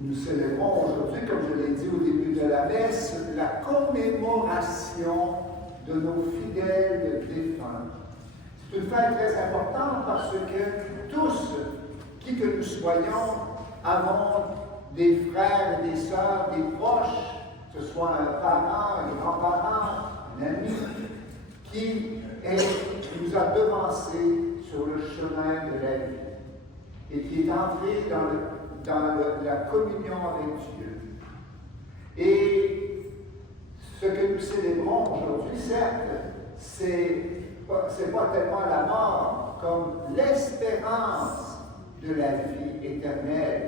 Nous célébrons aujourd'hui, comme je l'ai dit au début de la messe, la commémoration de nos fidèles défunts. C'est une fête très importante parce que tous, qui que nous soyons, avons des frères et des sœurs, des proches, que ce soit un parent, un grand-parent, un ami, qui nous a devancés sur le chemin de la vie et qui est entré dans la communion avec Dieu. Et ce que nous célébrons aujourd'hui, certes, c'est pas tellement la mort comme l'espérance de la vie éternelle.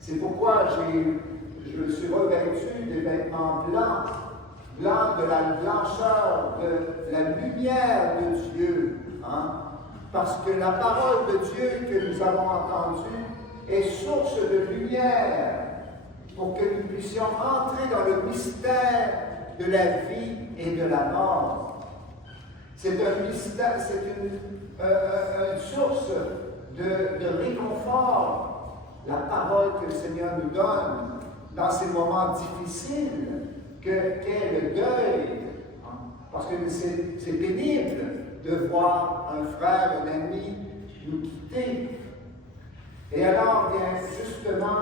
C'est pourquoi je me suis revêtu des vêtements blancs de la blancheur, de la lumière de Dieu. Parce que la parole de Dieu que nous avons entendue est source de lumière pour que nous puissions entrer dans le mystère de la vie et de la mort. C'est un mystère, c'est une source de réconfort, la parole que le Seigneur nous donne dans ces moments difficiles qu'est le deuil. Parce que c'est pénible de voir un frère, un ami nous quitter. Et alors, bien justement,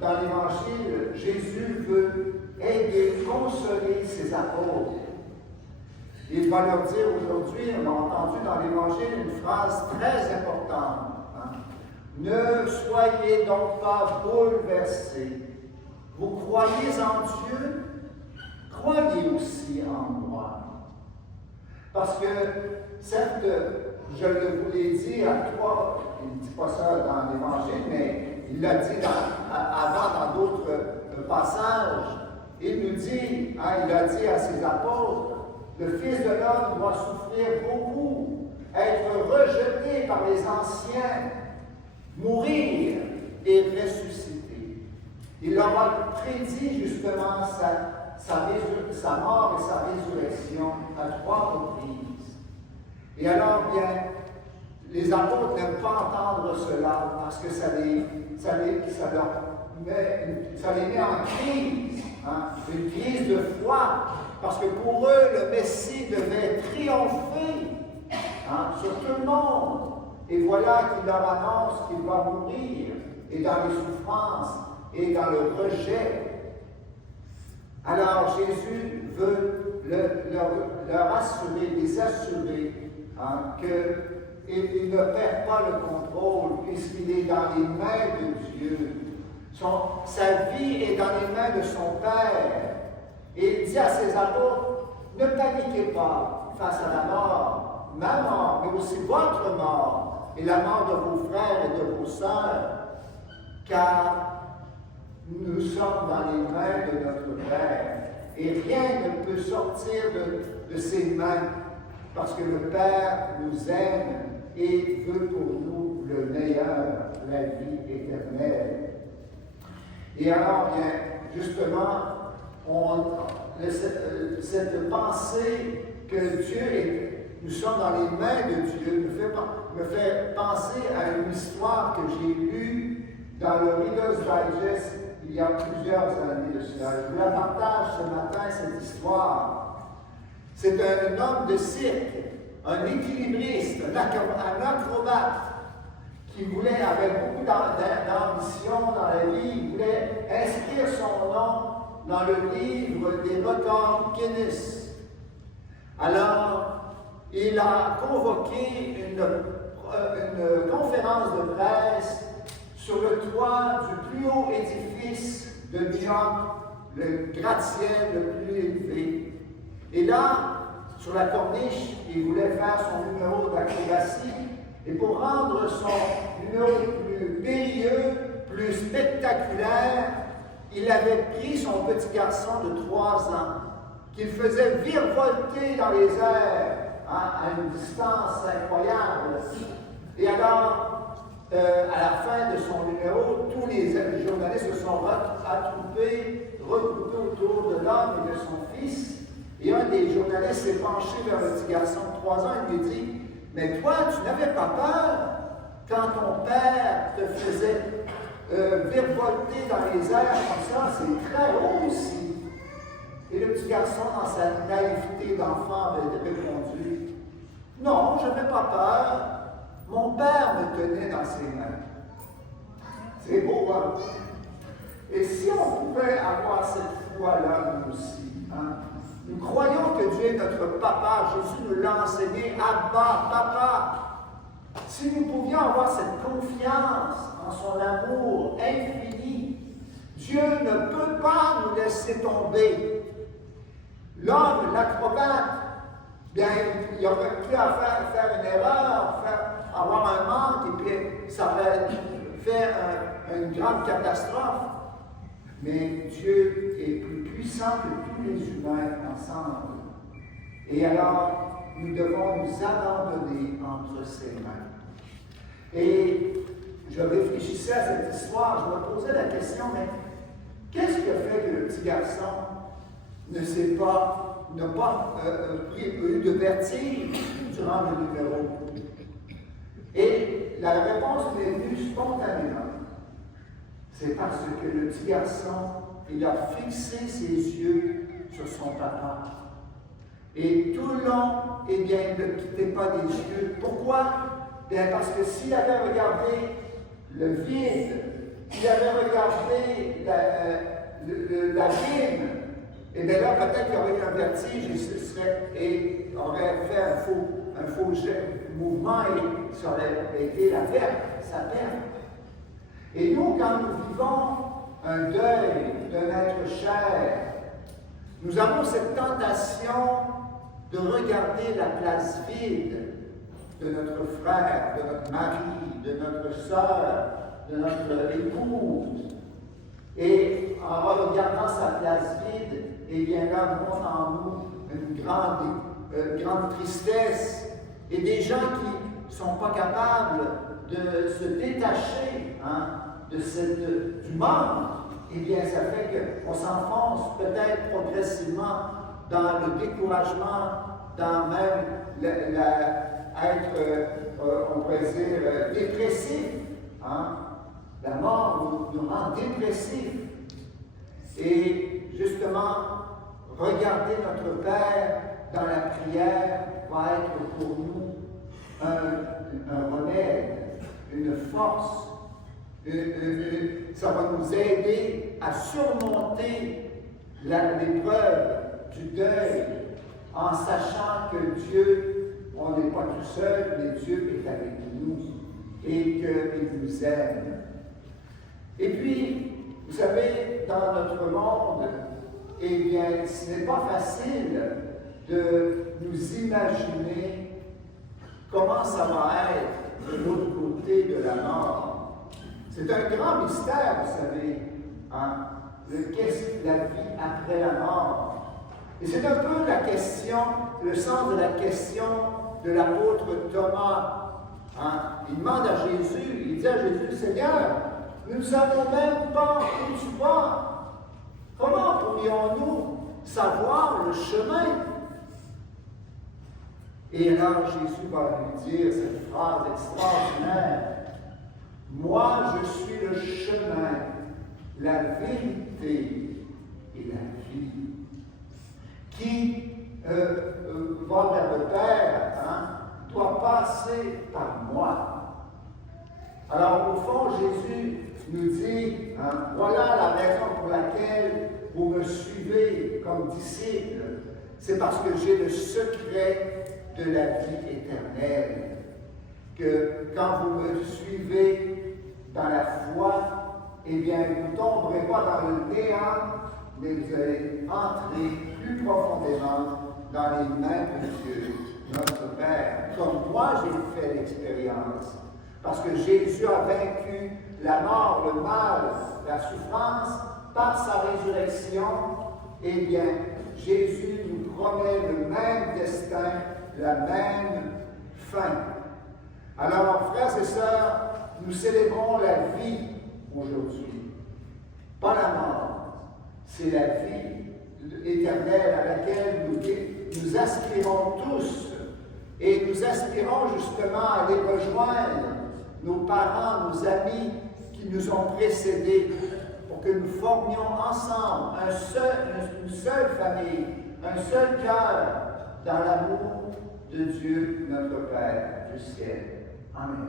dans l'Évangile, Jésus veut aider, consoler ses apôtres. Il va leur dire aujourd'hui, on a entendu dans l'Évangile une phrase très importante. Ne soyez donc pas bouleversés. Vous croyez en Dieu, croyez aussi en moi. Parce que, certes, je vous l'ai dit à toi, il ne dit pas ça dans l'Évangile, mais il l'a dit avant dans d'autres passages. Il nous dit, il a dit à ses apôtres, le Fils de l'homme doit souffrir beaucoup, être rejeté par les anciens, mourir et ressusciter. Il leur a prédit justement sa mort et sa résurrection à 3 reprises. Et alors, bien, les apôtres n'aiment pas entendre cela parce que ça les met en crise, une crise de foi, parce que pour eux, le Messie devait triompher sur tout le monde. Et voilà qu'il leur annonce qu'il va mourir, et dans les souffrances, et dans le rejet. Alors Jésus veut leur assurer, les assurer qu'il ne perd pas le contrôle puisqu'il est dans les mains de Dieu. Sa vie est dans les mains de son Père. Et il dit à ses apôtres, ne paniquez pas face à la mort, ma mort, mais aussi votre mort et la mort de vos frères et de vos sœurs, car nous sommes dans les mains de notre Père. Et rien ne peut sortir de ses mains, parce que le Père nous aime et veut pour nous le meilleur, la vie éternelle. Et alors, bien, justement, cette pensée que nous sommes dans les mains de Dieu me fait penser à une histoire que j'ai lue dans le Reader's Digest il y a plusieurs années de cela. Je vous la partage ce matin, cette histoire. C'est un homme de cirque, un équilibriste, un acrobate, qui avait beaucoup d'ambition dans la vie. Il voulait inscrire son nom dans le livre des records Guinness. Alors, il a convoqué une conférence de presse sur le toit du plus haut édifice de New York, le gratte-ciel le plus élevé. Et là, sur la corniche, il voulait faire son numéro d'acrobatie. Et pour rendre son numéro plus périlleux, plus spectaculaire, il avait pris son petit garçon de 3 ans, qu'il faisait virevolter dans les airs à une distance incroyable. Et alors, à la fin de son numéro, tous les journalistes se sont regroupés autour de l'homme et de son fils. Et un des journalistes s'est penché vers le petit garçon de 3 ans et lui dit, « Mais toi, tu n'avais pas peur quand ton père te faisait virevolter dans les airs comme ça, c'est très haut aussi. Et le petit garçon, dans sa naïveté d'enfant, avait répondu, « Non, je n'ai pas peur. Mon père me tenait dans ses mains. » C'est beau, hein? Et si on pouvait avoir cette foi-là, nous aussi, hein? Nous croyons que Dieu est notre papa. Jésus nous l'a enseigné, Abba, papa. Si nous pouvions avoir cette confiance en son amour infini, Dieu ne peut pas nous laisser tomber. L'homme, l'acrobate, bien, il aurait pu faire une erreur, avoir un manque, et puis ça aurait fait une grande catastrophe. Mais Dieu est plus puissant que tous les humains ensemble. Et alors, nous devons nous abandonner entre ses mains. Et je réfléchissais à cette histoire, je me posais la question, mais qu'est-ce qui a fait que le petit garçon n'a pas eu de vertige durant le numéro? Et la réponse m'est venue spontanément. C'est parce que le petit garçon, il a fixé ses yeux sur son papa. Et tout le long, eh bien, il ne quittait pas des yeux. Pourquoi? Bien, parce que s'il avait regardé le vide, s'il avait regardé l'abîme, et bien là, peut-être qu'il aurait eu un vertige et aurait fait un faux mouvement et ça aurait été sa perte. Et nous, quand nous vivons un deuil d'un être cher, nous avons cette tentation de regarder la place vide de notre frère, de notre mari, de notre sœur, de notre épouse. Et en regardant sa place vide, eh bien là, monte en nous une grande tristesse. Et des gens qui ne sont pas capables de se détacher du monde, eh bien, ça fait qu'on s'enfonce peut-être progressivement dans le découragement, dans même on pourrait dire, dépressif. Hein? La mort nous rend dépressifs. Et justement, regarder notre Père dans la prière va être pour nous un remède, une force. Ça va nous aider à surmonter l'épreuve du deuil en sachant que Dieu, on n'est pas tout seul, mais Dieu est avec nous et qu'il nous aime. Et puis, vous savez, dans notre monde, eh bien, ce n'est pas facile de nous imaginer comment ça va être de l'autre côté de la mort. C'est un grand mystère, vous savez, hein? Qu'est-ce que la vie après la mort? Et c'est un peu la question, le sens de la question de l'apôtre Thomas. Hein? Il demande à Jésus, il dit à Jésus, Seigneur, nous ne savons même pas où tu vas. Comment pourrions-nous savoir le chemin? Et alors Jésus va lui dire cette phrase extraordinaire. Moi, je suis le chemin, la vérité et la vie. Qui va vers le Père, doit passer par moi. Alors, au fond, Jésus nous dit, voilà la raison pour laquelle vous me suivez comme disciple. C'est parce que j'ai le secret de la vie éternelle. Que quand vous me suivez dans la foi, eh bien, vous ne tomberez pas dans le néant, mais vous allez entrer plus profondément dans les mains de Dieu, notre Père. Comme moi, j'ai fait l'expérience. Parce que Jésus a vaincu la mort, le mal, la souffrance, par sa résurrection. Eh bien, Jésus nous promet le même destin, la même fin. Alors, frères et sœurs, nous célébrons la vie aujourd'hui, pas la mort. C'est la vie éternelle à laquelle nous aspirons tous. Et nous aspirons justement à aller rejoindre nos parents, nos amis qui nous ont précédés, pour que nous formions ensemble une seule famille, un seul cœur, dans l'amour de Dieu, notre Père du ciel. Amen.